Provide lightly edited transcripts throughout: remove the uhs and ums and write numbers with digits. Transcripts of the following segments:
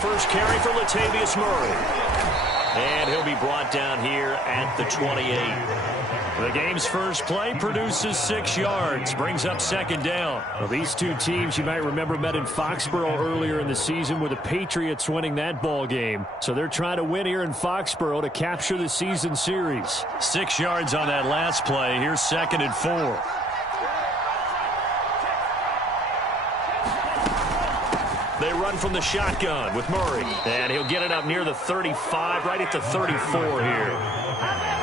first carry for Latavius Murray. And he'll be brought down here at the 28. The game's first play produces 6 yards, brings up second down. Well, these two teams, you might remember, met in Foxborough earlier in the season with the Patriots winning that ball game. So they're trying to win here in Foxborough to capture the season series. 6 yards on that last play. Here's 2nd and 4. They run from the shotgun with Murray. And he'll get it up near the 35, right at the 34 here.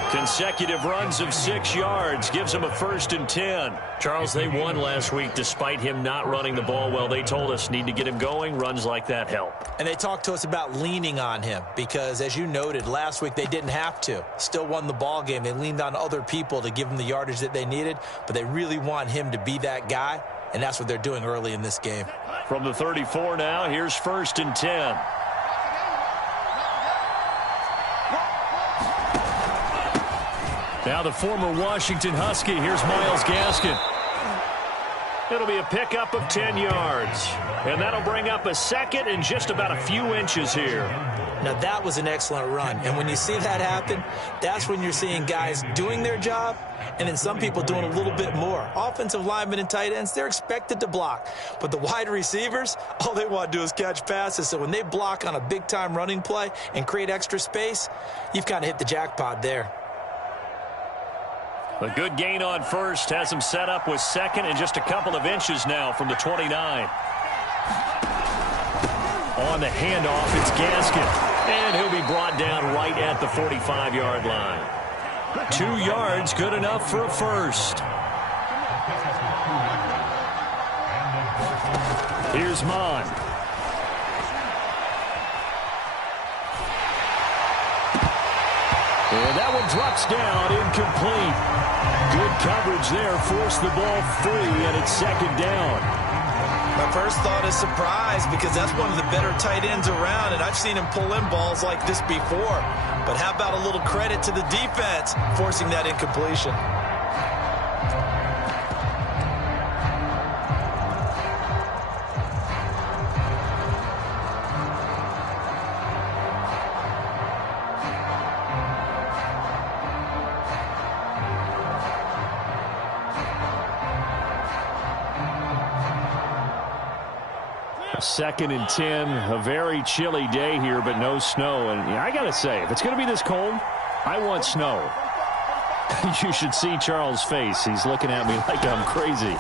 Consecutive runs of 6 yards gives him a 1st and 10. Charles, they won last week despite him not running the ball well. They told us need to get him going. Runs like that help. And they talked to us about leaning on him because, as you noted, last week they didn't have to. Still won the ball game. They leaned on other people to give them the yardage that they needed, but they really want him to be that guy, and that's what they're doing early in this game. From the 34 now, here's 1st and 10. Now the former Washington Husky, here's Myles Gaskin. It'll be a pickup of 10 yards. And that'll bring up a 2nd and just about a few inches here. Now that was an excellent run. And when you see that happen, that's when you're seeing guys doing their job and then some people doing a little bit more. Offensive linemen and tight ends, they're expected to block. But the wide receivers, all they want to do is catch passes. So when they block on a big-time running play and create extra space, you've kind of hit the jackpot there. A good gain on 1st has him set up with 2nd and just a couple of inches now from the 29. On the handoff, it's Gaskin. And he'll be brought down right at the 45-yard line. 2 yards, good enough for a 1st. Here's Mon. And that one drops down, incomplete. Good coverage there, forced the ball free, and it's 2nd down. My first thought is surprise because that's one of the better tight ends around, and I've seen him pull in balls like this before. But how about a little credit to the defense forcing that incompletion? Second and 10, a very chilly day here, but no snow. And I got to say, if it's going to be this cold, I want snow. You should see Charles' face. He's looking at me like I'm crazy.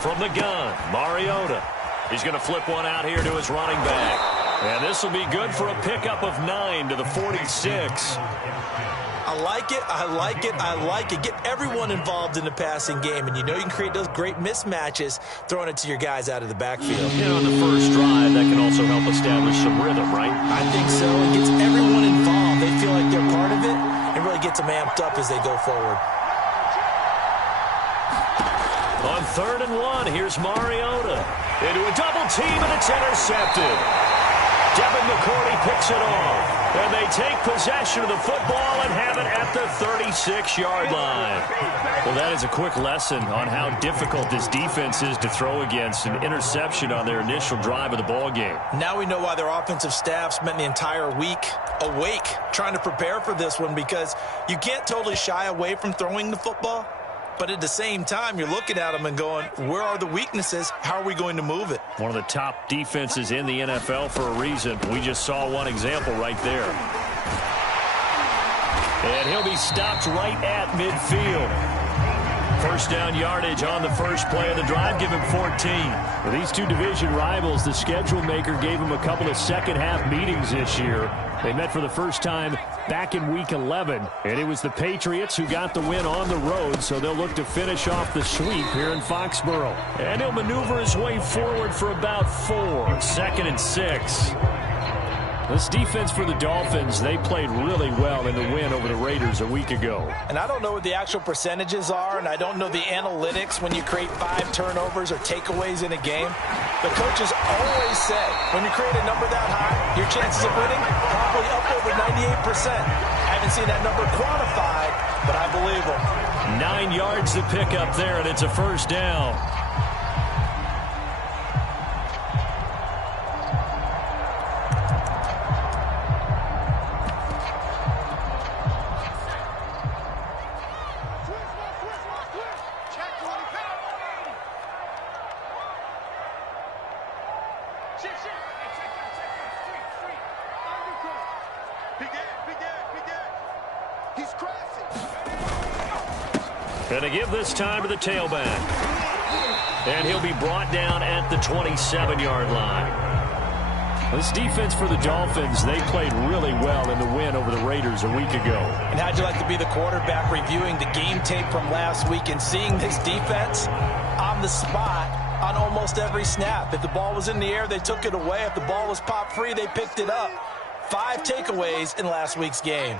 From the gun, Mariota. He's going to flip one out here to his running back. And this will be good for a pickup of 9 to the 46. I like it, I like it, I like it. Get everyone involved in the passing game, and you know you can create those great mismatches throwing it to your guys out of the backfield. You know, on the first drive, that can also help establish some rhythm, right? I think so. It gets everyone involved. They feel like they're part of it and really gets them amped up as they go forward. On 3rd and 1, here's Mariota. Into a double team, and it's intercepted. Devin McCourty picks it off. And they take possession of the football and have it at the 36-yard line. Well, that is a quick lesson on how difficult this defense is to throw against. An interception on their initial drive of the ball game. Now we know why their offensive staff spent the entire week awake trying to prepare for this one, because you can't totally shy away from throwing the football. But at the same time, you're looking at them and going, where are the weaknesses? How are we going to move it? One of the top defenses in the NFL for a reason. We just saw one example right there. And he'll be stopped right at midfield. First down yardage on the first play of the drive. Give him 14. For these two division rivals, the schedule maker gave them a couple of second-half meetings this year. They met for the first time back in Week 11, and it was the Patriots who got the win on the road, so they'll look to finish off the sweep here in Foxborough. And he'll maneuver his way forward for about 4. 2nd and 6. This defense for the Dolphins, they played really well in the win over the Raiders a week ago. And I don't know what the actual percentages are, and I don't know the analytics when you create 5 turnovers or takeaways in a game. The coaches always say, when you create a number that high, your chances of winning probably up over 98%. I haven't seen that number quantified, but I believe them. 9 yards to pick up there, and it's a first down. And to give this time to the tailback. And he'll be brought down at the 27-yard line. This defense for the Dolphins, they played really well in the win over the Raiders a week ago. And how'd you like to be the quarterback reviewing the game tape from last week and seeing this defense on the spot on almost every snap? If the ball was in the air, they took it away. If the ball was popped free, they picked it up. 5 takeaways in last week's game.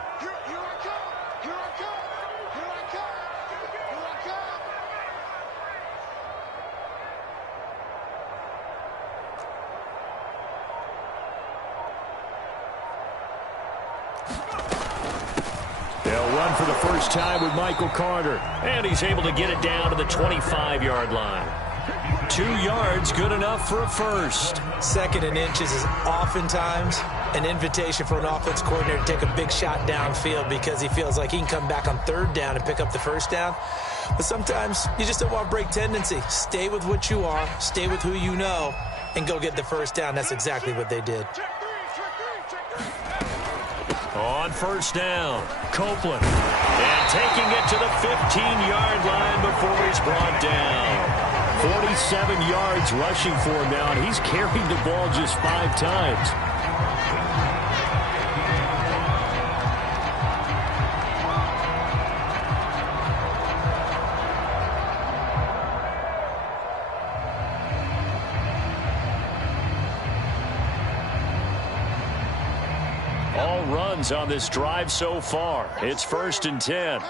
They'll run for the first time with Michael Carter. And he's able to get it down to the 25-yard line. 2 yards, good enough for a first. Second and inches is oftentimes an invitation for an offense coordinator to take a big shot downfield because he feels like he can come back on third down and pick up the first down. But sometimes you just don't want to break tendency. Stay with what you are, stay with who you know, and go get the first down. That's exactly what they did. On first down, Copeland. And taking it to the 15-yard line before he's brought down. 47 yards rushing for him now, and he's carried the ball just 5 times. All runs on this drive so far. It's 1st and 10.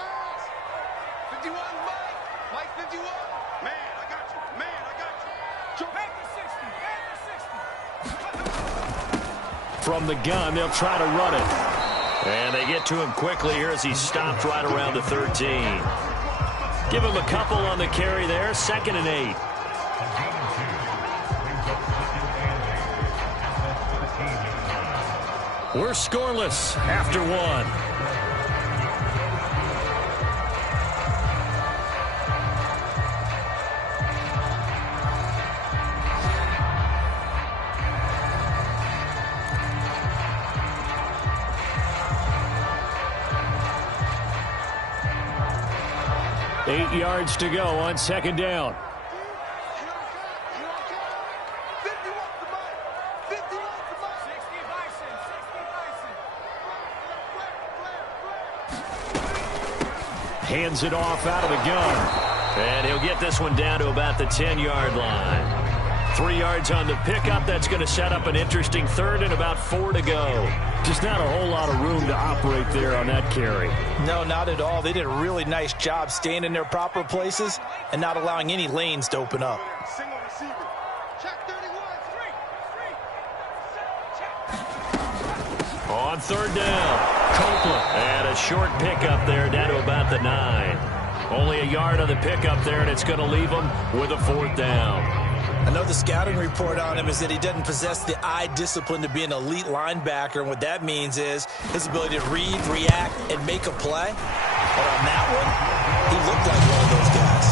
From the gun, they'll try to run it. And they get to him quickly here as he stopped right around the 13. Give him a couple on the carry there. 2nd and 8. We're scoreless after 1. Eight yards to go on 2nd down. Hands it off out of the gun. And he'll get this one down to about the 10-yard line. 3 yards on the pickup. That's going to set up an interesting 3rd and about 4 to go. Just not a whole lot of room to operate there on that carry. No, not at all. They did a really nice job staying in their proper places and not allowing any lanes to open up. On 3rd down, Copeland. And a short pickup there down to about the 9. Only a yard on the pickup there, and it's going to leave them with a 4th down. I know the scouting report on him is that he doesn't possess the eye discipline to be an elite linebacker, and what that means is his ability to read, react, and make a play. But on that one, he looked like one of those guys.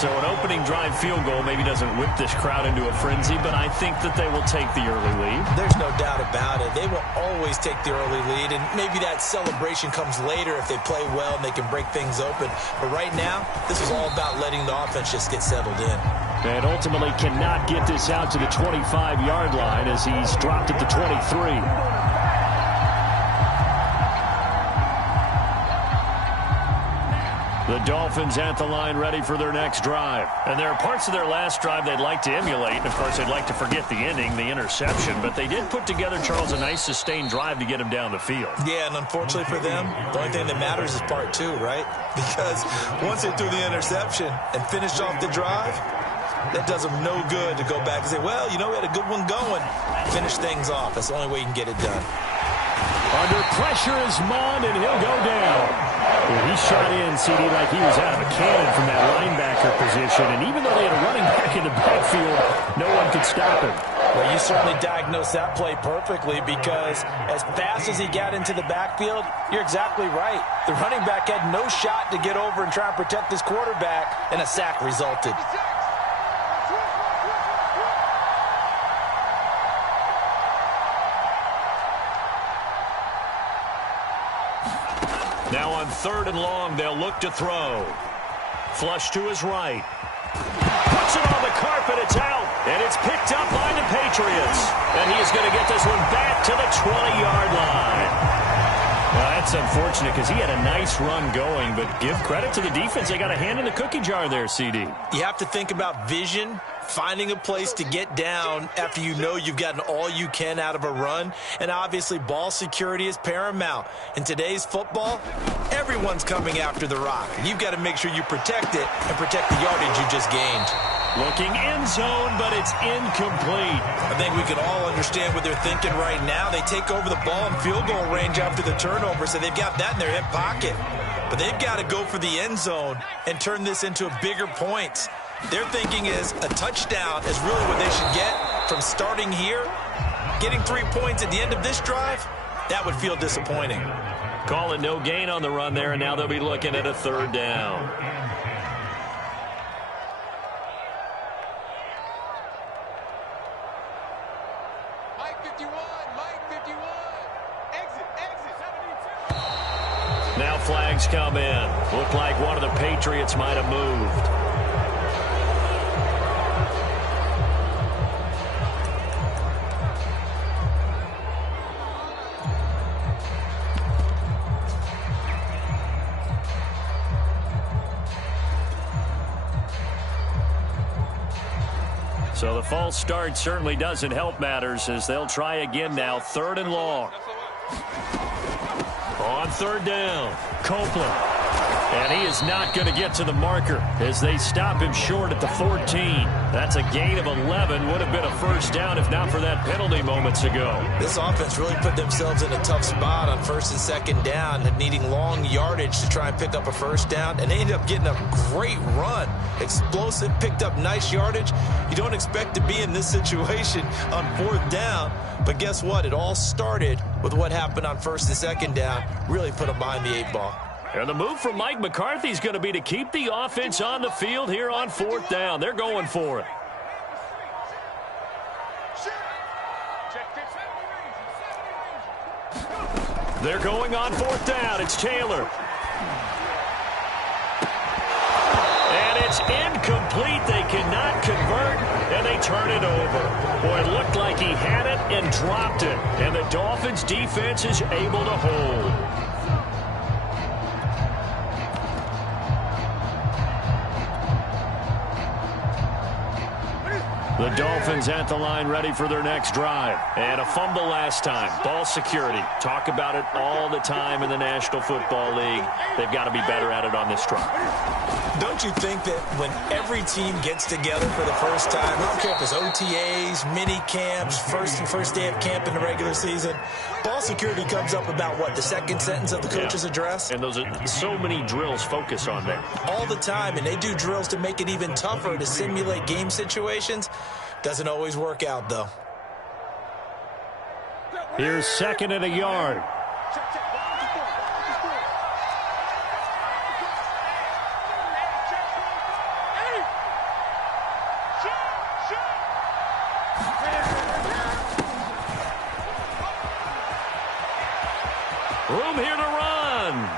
So an opening drive field goal maybe doesn't whip this crowd into a frenzy, but I think that they will take the early lead. There's no doubt about it. They will always take the early lead, and maybe that celebration comes later if they play well and they can break things open. But right now, this is all about letting the offense just get settled in. And ultimately cannot get this out to the 25-yard line as he's dropped at the 23. The Dolphins at the line ready for their next drive. And there are parts of their last drive they'd like to emulate. And, of course, they'd like to forget the ending, the interception. But they did put together, Charles, a nice sustained drive to get him down the field. Yeah, and unfortunately for them, the only thing that matters is part 2, right? Because once they threw the interception and finished off the drive, that does them no good to go back and say, well, you know, we had a good one going. Finish things off. That's the only way you can get it done. Under pressure is Mond, and he'll go down. Well, he shot in, CD, like he was out of a cannon from that linebacker position. And even though they had a running back in the backfield, no one could stop him. Well, you certainly diagnosed that play perfectly because as fast as he got into the backfield, you're exactly right. The running back had no shot to get over and try and protect his quarterback, and a sack resulted. Now on 3rd and long, they'll look to throw. Flush to his right. Puts it on the carpet. It's out. And it's picked up by the Patriots. And he is going to get this one back to the 20-yard line. Well, that's unfortunate because he had a nice run going, but give credit to the defense. They got a hand in the cookie jar there, CD. You have to think about vision, finding a place to get down after you know you've gotten all you can out of a run. And obviously, ball security is paramount. In today's football, everyone's coming after the rock. You've got to make sure you protect it and protect the yardage you just gained. Looking end zone, but it's incomplete. I think we can all understand what they're thinking right now. They take over the ball in field goal range after the turnover, so they've got that in their hip pocket. But they've got to go for the end zone and turn this into bigger points. Their thinking is a touchdown is really what they should get from starting here. Getting 3 points at the end of this drive, that would feel disappointing. Calling no gain on the run there, and now they'll be looking at a 3rd down. Now flags come in. Looked like one of the Patriots might have moved. So the false start certainly doesn't help matters as they'll try again now. 3rd and long. On 3rd down, Copeland. And he is not going to get to the marker as they stop him short at the 14. That's a gain of 11. Would have been a 1st down if not for that penalty moments ago. This offense really put themselves in a tough spot on 1st and 2nd down and needing long yardage to try and pick up a 1st down. And they ended up getting a great run. Explosive, picked up nice yardage. You don't expect to be in this situation on 4th down. But guess what? It all started with what happened on 1st and 2nd down. Really put them behind the 8 ball. And the move from Mike McCarthy is going to be to keep the offense on the field here on 4th down. They're going for it. They're going on 4th down. It's Taylor. And it's incomplete. They cannot convert, and they turn it over. Boy, it looked like he had it and dropped it. And the Dolphins' defense is able to hold. The Dolphins at the line ready for their next drive. And a fumble last time. Ball security. Talk about it all the time in the National Football League. They've got to be better at it on this drive. Don't you think that when every team gets together for the first time, I don't care if it's OTAs, mini camps, first day of camp in the regular season, ball security comes up about what, the 2nd sentence of the coach's address? And those are so many drills focus on that. All the time, and they do drills to make it even tougher to simulate game situations. Doesn't always work out, though. Here's 2nd and a yard. Room here to run.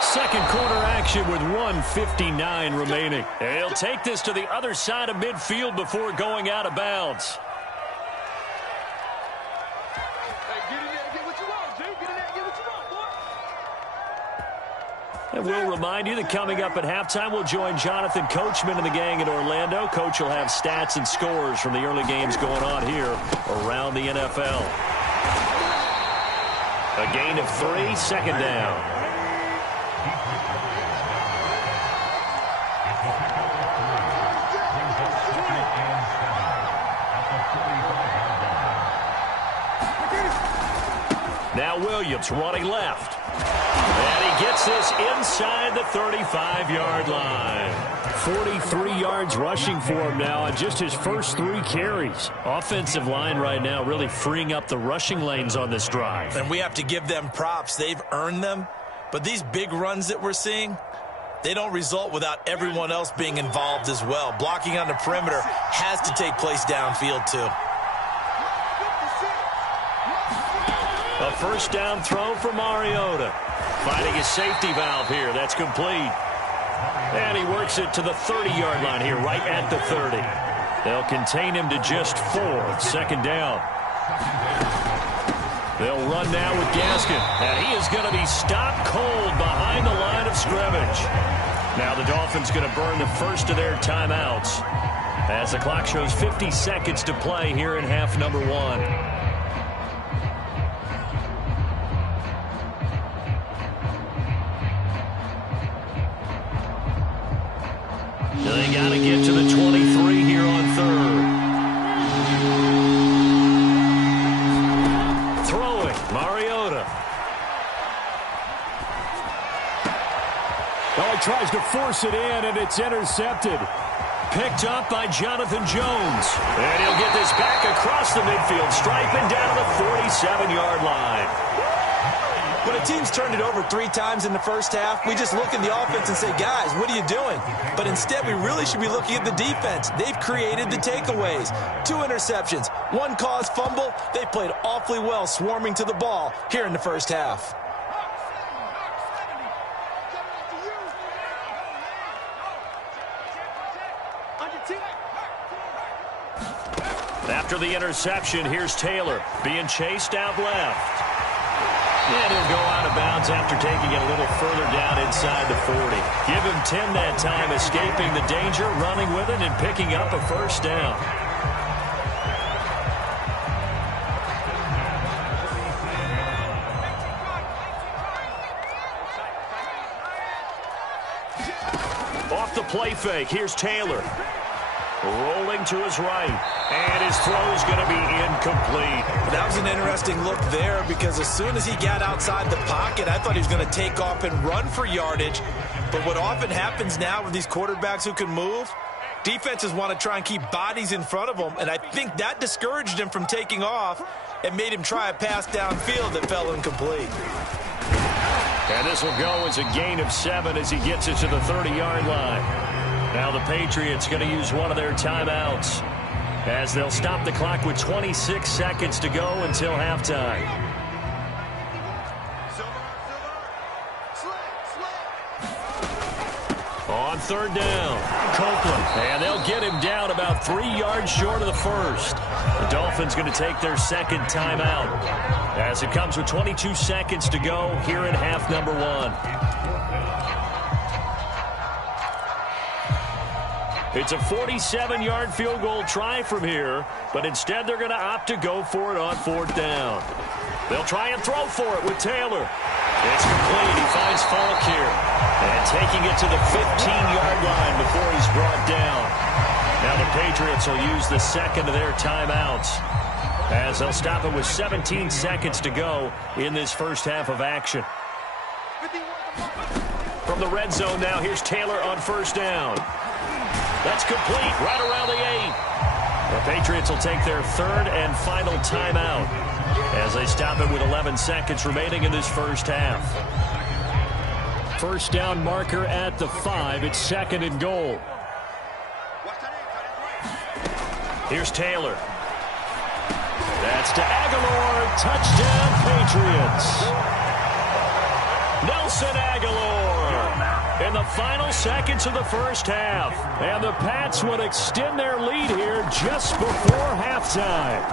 2nd quarter action with 1:59 remaining. And he'll take this to the other side of midfield before going out of bounds. And we'll remind you that coming up at halftime, we'll join Jonathan Coachman and the gang in Orlando. Coach will have stats and scores from the early games going on here around the NFL. A gain of 3, 2nd down. Now Williams running left. And he gets this inside the 35-yard line. 43 yards rushing for him now on just his first 3 carries. Offensive line right now really freeing up the rushing lanes on this drive. And we have to give them props. They've earned them. But these big runs that we're seeing, they don't result without everyone else being involved as well. Blocking on the perimeter has to take place downfield too. A first down throw for Mariota. Finding his safety valve here. That's complete. And he works it to the 30-yard line here, right at the 30. They'll contain him to just 4. Second down. They'll run now with Gaskin. And he is going to be stopped cold behind the line of scrimmage. Now the Dolphins going to burn the first of their timeouts as the clock shows 50 seconds to play here in half number 1. They got to get to the 23 here on third. Throwing, Mariota. Oh, he tries to force it in, and it's intercepted. Picked up by Jonathan Jones. And he'll get this back across the midfield, striping down to the 47-yard line. When a team's turned it over 3 times in the first half, we just look at the offense and say, guys, what are you doing? But instead, we really should be looking at the defense. They've created the takeaways. 2 interceptions, 1 caused fumble. They played awfully well swarming to the ball here in the first half. After the interception, here's Taylor being chased out left. And he'll go out of bounds after taking it a little further down inside the 40. Give him 10 that time, escaping the danger, running with it, and picking up a first down. Off the play fake, here's Taylor. Rolling to his right, and his throw is going to be incomplete. That was an interesting look there because as soon as he got outside the pocket, I thought he was going to take off and run for yardage. But what often happens now with these quarterbacks who can move, defenses want to try and keep bodies in front of them, and I think that discouraged him from taking off and made him try a pass downfield that fell incomplete. And this will go as a gain of 7 as he gets it to the 30-yard line. Now the Patriots going to use one of their timeouts as they'll stop the clock with 26 seconds to go until halftime. On third down, Copeland, and they'll get him down about 3 yards short of the first. The Dolphins going to take their second timeout as it comes with 22 seconds to go here in half number 1. It's a 47-yard field goal try from here, but instead they're going to opt to go for it on 4th down. They'll try and throw for it with Taylor. It's complete. He finds Falk here. And taking it to the 15-yard line before he's brought down. Now the Patriots will use the second of their timeouts as they'll stop it with 17 seconds to go in this first half of action. From the red zone now, here's Taylor on 1st down. That's complete, right around the 8. The Patriots will take their 3rd and final timeout as they stop it with 11 seconds remaining in this first half. First down marker at the 5. It's 2nd and goal. Here's Taylor. That's to Aguilar. Touchdown, Patriots. Nelson Aguilar in the final seconds of the first half. And the Pats would extend their lead here just before halftime.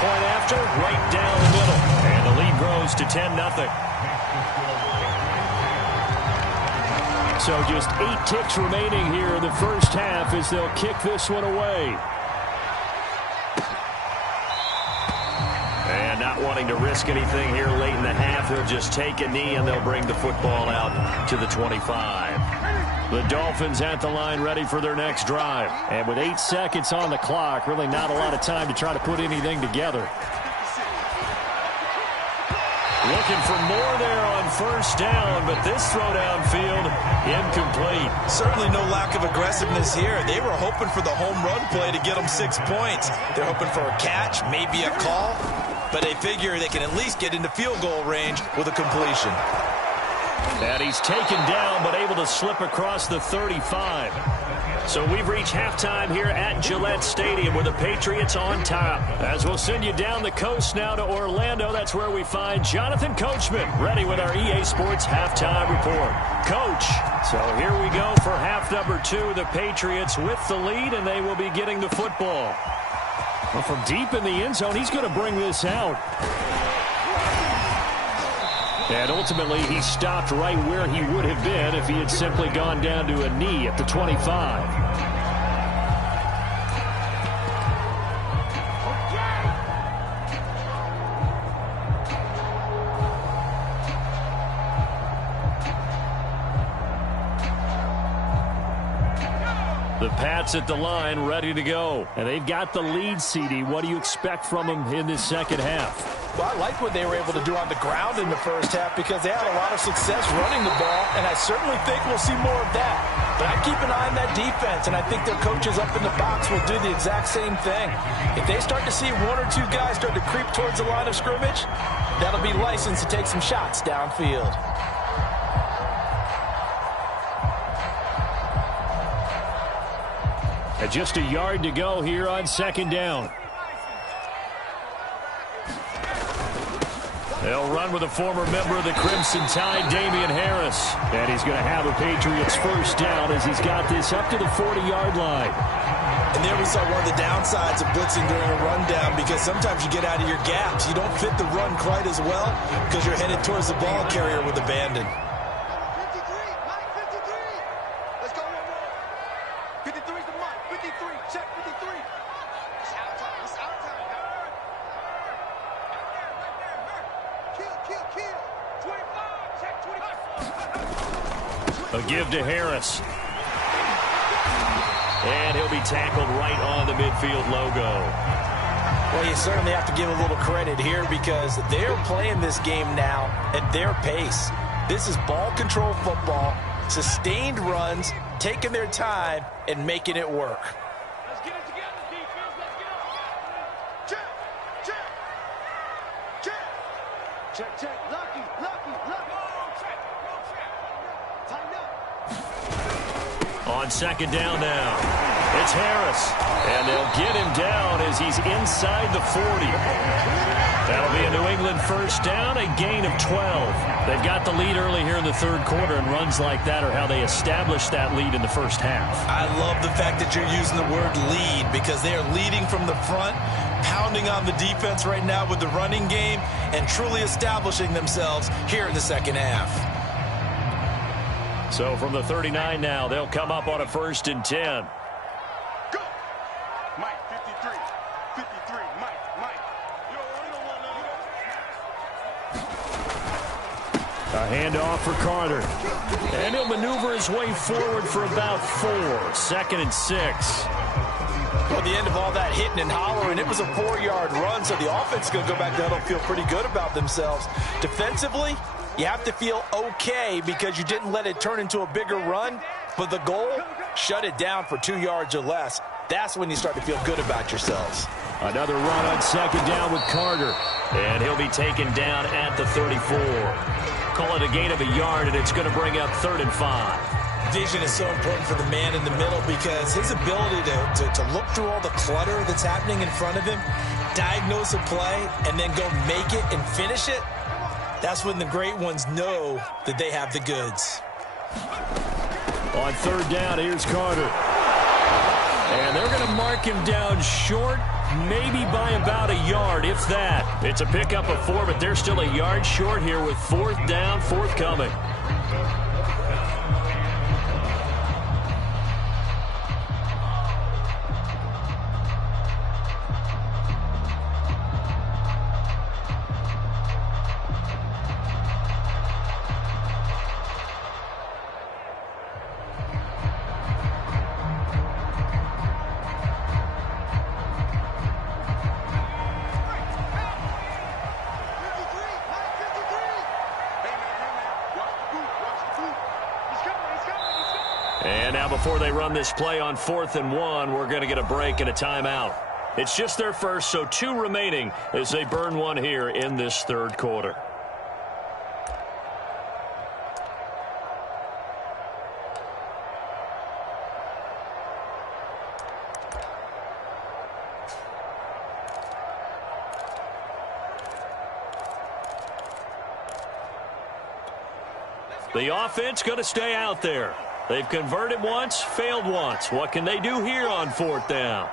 Point after, right down the middle. And the lead grows to 10-0. So just 8 ticks remaining here in the first half as they'll kick this one away. And not wanting to risk anything here late in the half, they'll just take a knee and they'll bring the football out to the 25. The Dolphins at the line ready for their next drive. And with 8 seconds on the clock, really not a lot of time to try to put anything together. Looking for more there on 1st down, but this throw downfield incomplete. Certainly no lack of aggressiveness here. They were hoping for the home run play to get them 6 points. They're hoping for a catch, maybe a call, but they figure they can at least get into field goal range with a completion. And he's taken down, but able to slip across the 35. So we've reached halftime here at Gillette Stadium with the Patriots on top. As we'll send you down the coast now to Orlando, that's where we find Jonathan Coachman ready with our EA Sports halftime report. Coach, so here we go for half number 2. The Patriots with the lead, and they will be getting the football. Well, from deep in the end zone, he's going to bring this out. And ultimately, he stopped right where he would have been if he had simply gone down to a knee at the 25. The Pats at the line, ready to go. And they've got the lead, CD. What do you expect from them in this second half? Well, I like what they were able to do on the ground in the first half because they had a lot of success running the ball, and I certainly think we'll see more of that. But I keep an eye on that defense, and I think their coaches up in the box will do the exact same thing. If they start to see 1 or 2 guys start to creep towards the line of scrimmage, that'll be licensed to take some shots downfield. And just a yard to go here on second down. They'll run with a former member of the Crimson Tide, Damian Harris. And he's going to have a Patriots first down as he's got this up to the 40-yard line. And there we saw one of the downsides of blitzing during a rundown because sometimes you get out of your gaps. You don't fit the run quite as well because you're headed towards the ball carrier with abandon. 53, Mike, 53. Let's go one more. 53's the Mike. 53, check 53. It's outside. It's outside. Kill. 25, check 25. A give to Harris. And he'll be tackled right on the midfield logo. Well, you certainly have to give a little credit here because they're playing this game now at their pace. This is ball control football, sustained runs, taking their time, and making it work. Let's get it together, defense. Let's get it. Check. Lucky. Tighten up. On second down now, it's Harris. And they'll get him down as he's inside the 40. That'll be a New England first down, a gain of 12. They've got the lead early here in the third quarter, and runs like that are how they established that lead in the first half. I love the fact that you're using the word lead because they are leading from the front, pounding on the defense right now with the running game, and truly establishing themselves here in the second half. So from the 39 now, they'll come up on a 1st and 10. Go. Mike, 53. Mike. A handoff for Carter. And he'll maneuver his way forward for about 4. 2nd and 6. Well, the end of all that hitting and hollering, it was a 4-yard run, so the offense is going to go back to huddle and feel pretty good about themselves. Defensively, you have to feel okay because you didn't let it turn into a bigger run, but the goal, shut it down for 2 yards or less. That's when you start to feel good about yourselves. Another run on second down with Carter. And he'll be taken down at the 34. Call it a gain of a yard, and it's going to bring up 3rd and 5. Vision is so important for the man in the middle because his ability to look through all the clutter that's happening in front of him, diagnose a play, and then go make it and finish it, that's when the great ones know that they have the goods. On 3rd down, here's Carter. And they're going to mark him down short, maybe by about a yard, if that. It's a pickup of 4, but they're still a yard short here with 4th down, forthcoming. And now before they run this play on 4th and 1, we're going to get a break and a timeout. It's just their first, so 2 remaining as they burn one here in this third quarter. The offense going to stay out there. They've converted once, failed once. What can they do here on 4th down?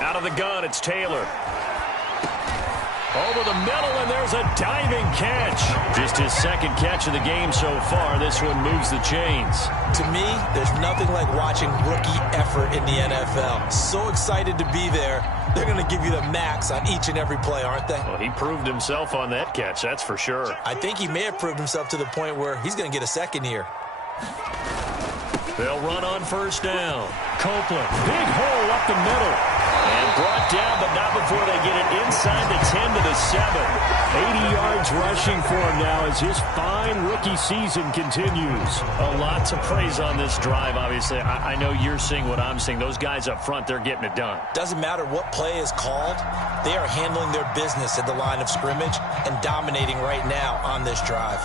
Out of the gun, it's Taylor. Over the middle, and there's a diving catch. Just his second catch of the game so far. This one moves the chains. To me, there's nothing like watching rookie effort in the NFL. So excited to be there. They're going to give you the max on each and every play, aren't they? Well, he proved himself on that catch, that's for sure. I think he may have proved himself to the point where he's going to get a second here. They'll run on 1st down. Copeland, big hole up the middle. And brought down, but not before they get it inside the 10 to the 7. 80 yards rushing for him now as his fine rookie season continues. A lot to praise on this drive, obviously. I know you're seeing what I'm seeing. Those guys up front, they're getting it done. Doesn't matter what play is called. They are handling their business at the line of scrimmage and dominating right now on this drive.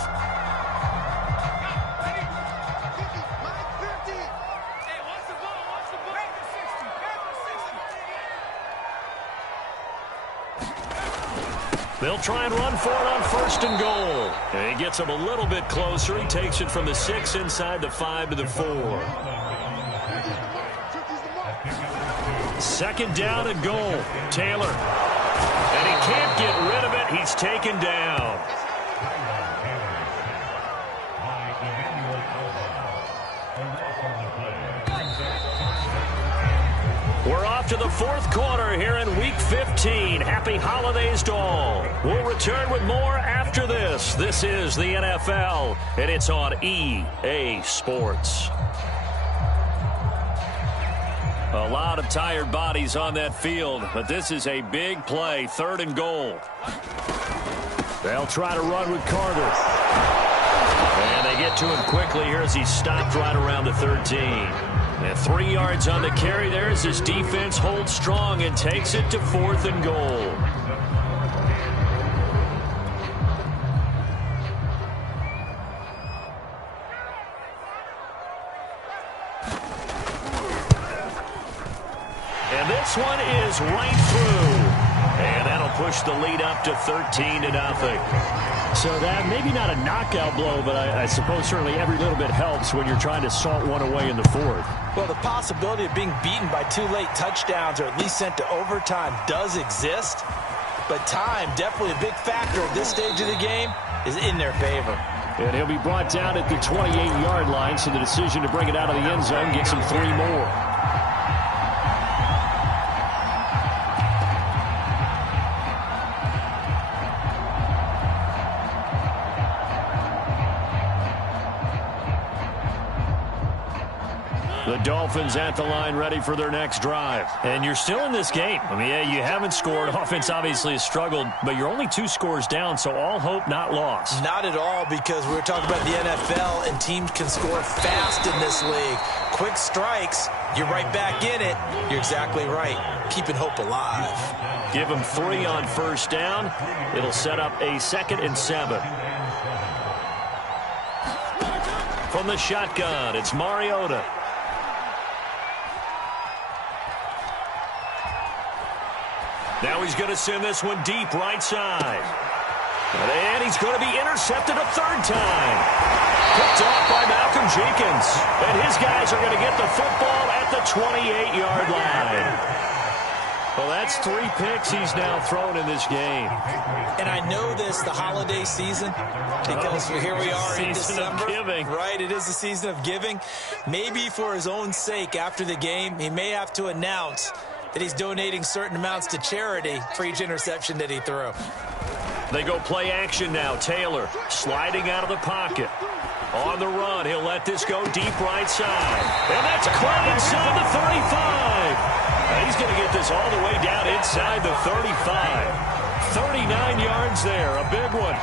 They'll try and run for it on 1st and goal. And he gets him a little bit closer. He takes it from the 6 inside the 5 to the 4. 2nd down and goal. Taylor. And he can't get rid of it. He's taken down. We're off to the 4th quarter here in Week 15. Happy holidays to all. We'll return with more after this. This is the NFL, and it's on EA Sports. A lot of tired bodies on that field, but this is a big play. 3rd and goal. They'll try to run with Carter. And they get to him quickly here as he's stopped right around the 13. And 3 yards on the carry there as his defense holds strong and takes it to 4th and goal. And this one is right through. And that'll push the lead up to 13-0. So that, maybe not a knockout blow, but I suppose certainly every little bit helps when you're trying to salt one away in the 4th. Well, the possibility of being beaten by 2 late touchdowns or at least sent to overtime does exist. But time, definitely a big factor at this stage of the game, is in their favor. And he'll be brought down at the 28-yard line, so the decision to bring it out of the end zone gets him 3 more. The Dolphins at the line ready for their next drive. And you're still in this game. I mean, yeah, you haven't scored. Offense obviously has struggled, but you're only 2 scores down, so all hope not lost. Not at all, because we were talking about the NFL, and teams can score fast in this league. Quick strikes, you're right back in it. You're exactly right. Keeping hope alive. Give them 3 on 1st down. It'll set up a 2nd and 7. From the shotgun, it's Mariota. Now he's going to send this one deep right side. And he's going to be intercepted a 3rd time. Picked off by Malcolm Jenkins. And his guys are going to get the football at the 28-yard line. Well, that's 3 picks he's now thrown in this game. And I know this, the holiday season, because here we are in December. Of giving. Right, it is the season of giving. Maybe for his own sake after the game, he may have to announce that he's donating certain amounts to charity for each interception that he threw. They go play action now. Taylor sliding out of the pocket. On the run, he'll let this go deep right side. And that's caught inside the 35. And he's going to get this all the way down inside the 35. 39 yards there, a big one.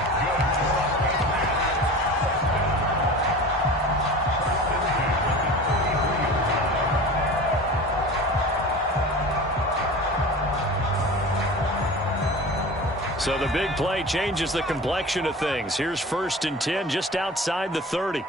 So the big play changes the complexion of things. Here's 1st and 10 just outside the 30.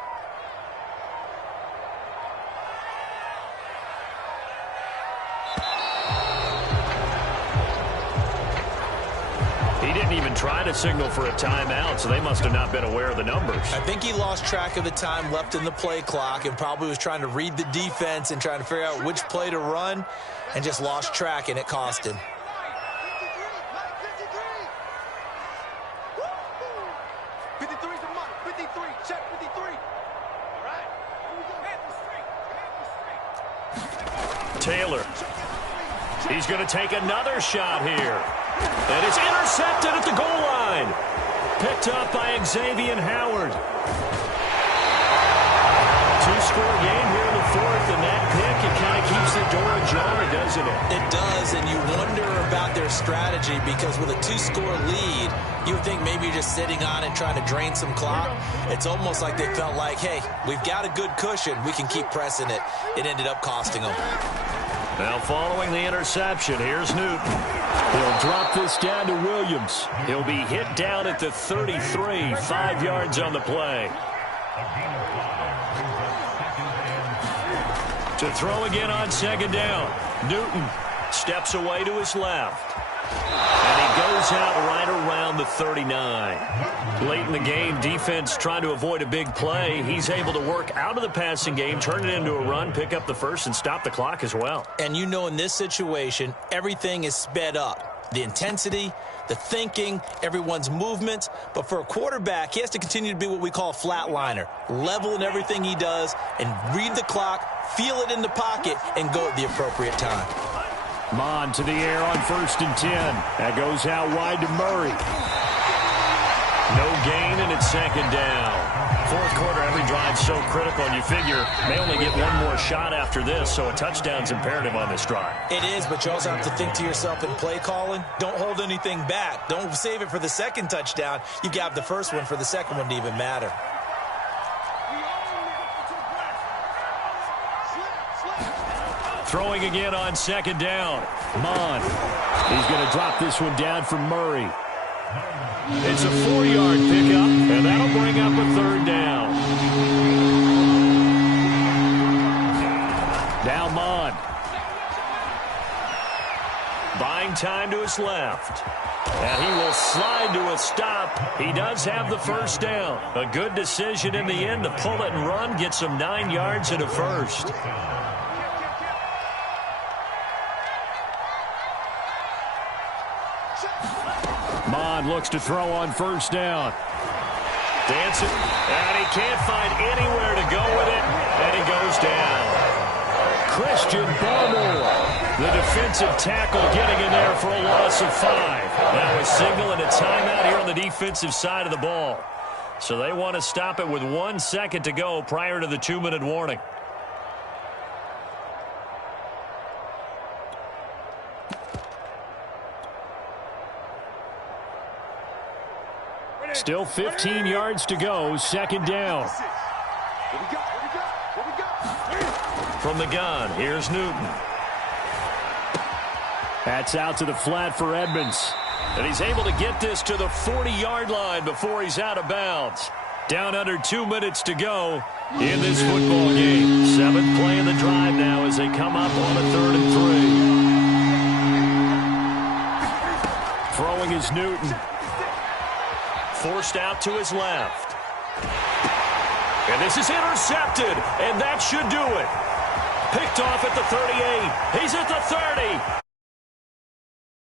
He didn't even trying to signal for a timeout, so they must have not been aware of the numbers. I think he lost track of the time left in the play clock and probably was trying to read the defense and trying to figure out which play to run and just lost track, and it cost him. 53's the money. 53. Check 53. All right. Taylor. He's going to take another shot here. And it's intercepted at the goal line. Picked up by Xavier Howard. Two-score game here in the fourth, and that pick, it kind of keeps the door ajar, doesn't it? It does, and you wonder about their strategy because with a two-score lead, you would think maybe you're just sitting on it trying to drain some clock. It's almost like they felt like, hey, we've got a good cushion. We can keep pressing it. It ended up costing them. Now following the interception, here's Newton. He'll drop this down to Williams. He'll be hit down at the 33, 5 yards on the play. To throw again on second down. Newton steps away to his left. And he goes out right around the 39. Late in the game, defense trying to avoid a big play. He's able to work out of the passing game, turn it into a run, pick up the first, and stop the clock as well. And you know in this situation, everything is sped up. The intensity, the thinking, everyone's movements. But for a quarterback, he has to continue to be what we call a flatliner. Level in everything he does and read the clock, feel it in the pocket, and go at the appropriate time. Mon to the air on 1st and 10. That goes out wide to Murray. No gain, and it's second down. Fourth quarter, every drive so critical, and you figure they only get one more shot after this, so a touchdown's imperative on this drive. It is, but you also have to think to yourself in play calling, don't hold anything back. Don't save it for the second touchdown. You got the first one for the second one to even matter. Throwing again on second down. Mon. He's going to drop this one down for Murray. It's a 4-yard pickup, and that'll bring up a third down. Now Mon. Buying time to his left. And he will slide to a stop. He does have the first down. A good decision in the end to pull it and run, get some 9 yards and a first. Mon looks to throw on first down. Dancing, and he can't find anywhere to go with it, and he goes down. Christian Barmore, the defensive tackle, getting in there for a loss of 5. Now a signal and a timeout here on the defensive side of the ball. So they want to stop it with 1 second to go prior to the 2-minute warning. Still 15 yards to go, second down. From the gun, here's Newton. That's out to the flat for Edmonds. And he's able to get this to the 40-yard line before he's out of bounds. Down under 2 minutes to go in this football game. 7th play of the drive now as they come up on a 3rd and 3. Throwing is Newton. Forced out to his left. And this is intercepted, and that should do it. Picked off at the 38. He's at the 30.